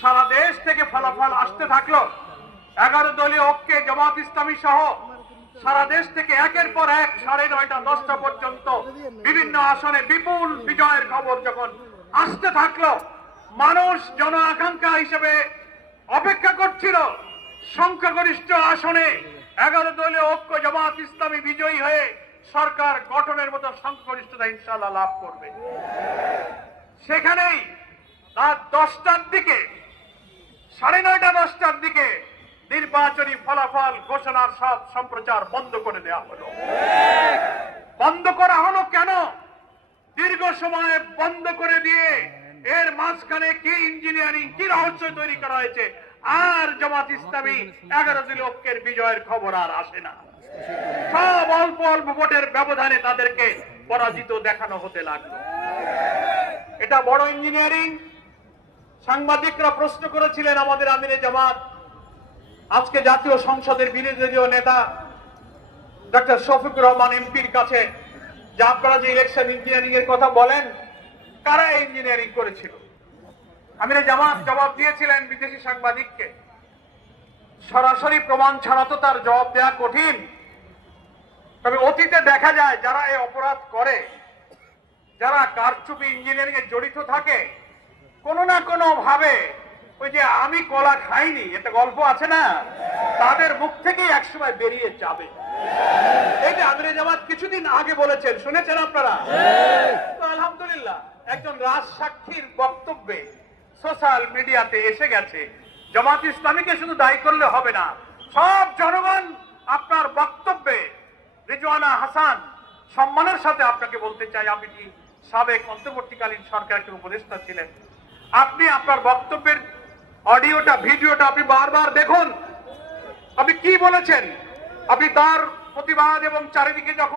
সারা দেশ থেকে ফলাফল আসতে থাকলো। 11 দলীয় ঐক্যে জামাত ইসলামী সহ সারা দেশ থেকে একের পর এক 9:30 10টা পর্যন্ত বিভিন্ন আসনে বিপুল বিজয়ের খবর যখন আসতে থাকলো, মানুষ জন আকাঙ্ক্ষা হিসেবে অপেক্ষা করছিল সংখ্যাগরিষ্ঠ আসনে 11 দলীয় ঐক্য জামাত ইসলামী বিজয়ী হয়ে সরকার গঠনের মতো সংখ্যাগরিষ্ঠতা ইনশাআল্লাহ লাভ করবে। সেখানেই রাত 10টার দিকে 9:30 10টার দিকে নির্বাচনী ফলাফল ঘোষণার সব সম্প্রচার বন্ধ করে দেওয়া হলো। বন্ধ করা হলো কেন? দীর্ঘ সময় বন্ধ করে দিয়ে এর মাঝখানে কি ইঞ্জিনিয়ারিং, কি রহস্য তৈরি করা হয়েছে, আর জামাত ইসলামী 11 দলীয় ঐক্যের বিজয়ের খবর আর আসে না। সব অল্প অল্প ভোটের ব্যবধানে তাদেরকে পরাজিত দেখানো হতে লাগলো। এটা বড় ইঞ্জিনিয়ারিং। সাংবাদিকরা প্রশ্ন করেছিলেন আমাদের আমিরে জামাত, আজকে জাতীয় সংসদের বিরোধী দলীয় নেতা ডক্টর শফিকুর রহমান এমপির কাছে যে আপনারা যে ইলেকশন ইঞ্জিনিয়ারিং এর কথা বলেন, কারা ইঞ্জিনিয়ারিং করেছিল? আমিরে জামাত জবাব দিয়েছিলেন বিদেশি সাংবাদিককে, সরাসরি প্রমাণ ছাড়া তো তার জবাব দেওয়া কঠিন। তবে অতীতে দেখা যায় যারা এই অপরাধ করে, যারা কারচুপি ইঞ্জিনিয়ারিং এ জড়িত থাকে, কোনো না কোনো ভাবে ওই যে আমি কলা খাইনি একটা গল্প আছে না, তাদের মুখ থেকেই একসময় বেরিয়ে যাবে। এই যে আমিরে জামাত কিছুদিন আগে বলেছেন, শুনেছেন আপনারা? তো আলহামদুলিল্লাহ একজন রাজ সাক্ষীর বক্তব্যে সোশ্যাল মিডিয়াতে এসে গেছে। জামাত ইসলামীকে শুধু দায়ী করলে হবে না, সব জনগণ আপনার বক্তব্যে রিজওয়ানা হাসান সম্মানের সাথে আপনাকে বলতে চাই, আপনি সাবেক অন্তর্বর্তীকালীন সরকারের উপদেষ্টা ছিলেন, আপনি আপনার বক্তব্যের অডিওটা ভিডিওটা আপনি বারবার দেখুন। আপনি কি বলেছেন, আপনি তার প্রতিবাদ এবং চারিদিকে যখন